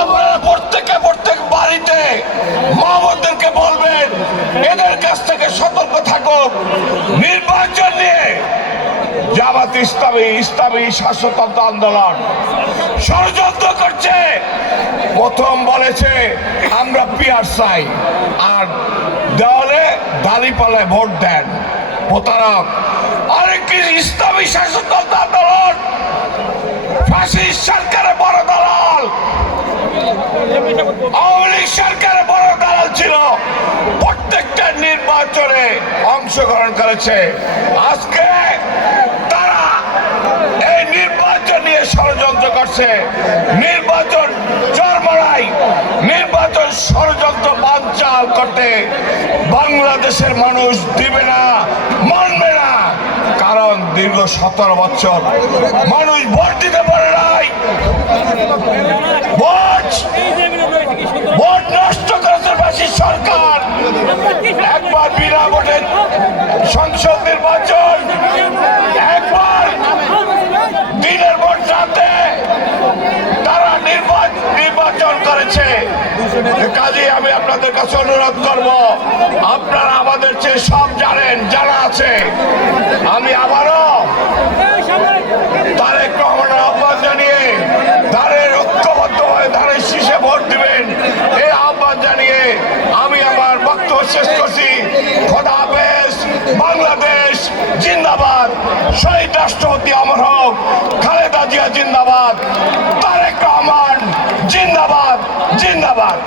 আপনারা প্রত্যেক বাড়িতে মা বোনদেরকে বলবেন এদের কাছ থেকে সতর্ক থাকুক। নির্বাচন নিয়ে জামাত ইসলামী শাসনতন্ত্র আন্দোলন ষড়যন্ত্র করছে। প্রথম বলেছে আমরা পিয়ার চাই, আর দেওয়ালে দাঁড়িপাল্লায় ভোট দেন। প্রতারক। আরেকটি ইসলামী শাসনতন্ত্র আন্দোলন ফ্যাসিস্ট সরকারের বড় দালাল, আওয়ামী লীগ সরকারের বড় দালাল ছিল, প্রত্যেকটা নির্বাচনে অংশগ্রহণ করেছে। আজকে তারা এই নির্বাচন নিয়ে ষড়যন্ত্র করছে। নির্বাচন চরমরাই, নির্বাচন ষড়যন্ত্র বানচাল করতে বাংলাদেশের মানুষ দিবে না, মানবে না। কারণ দীর্ঘ 17 বছর মানুষ ভোট দিতে পারে নাই। ভোট নষ্ট করেছে ফ্যাসিস্ট সরকার। একবার বিনা ভোটে সংসদ নির্বাচন, একবার দিনের ভোট রাতে তারা নির্বাচন করেছে। কাজে আমি আপনাদের কাছে অনুরোধ করব, আপনারা আমাদের চেয়ে সব জানেন, জানা আছে। আমি আবারও তারেক রহমানের আহ্বান জানিয়ে ধারের ঐক্যবদ্ধ হয়ে ধারের শীষে ভোট দিবেন এই আহ্বান জানিয়ে আমি আমার বক্তব্য শেষ করছি। খোদা হাফেজ। বাংলাদেশ জিন্দাবাদ। শহীদ রাষ্ট্রপতি অমর হোক। খালেদা জিয়া জিন্দাবাদ। তারেক রহমান জিন্দাবাদ, জিন্দাবাদ।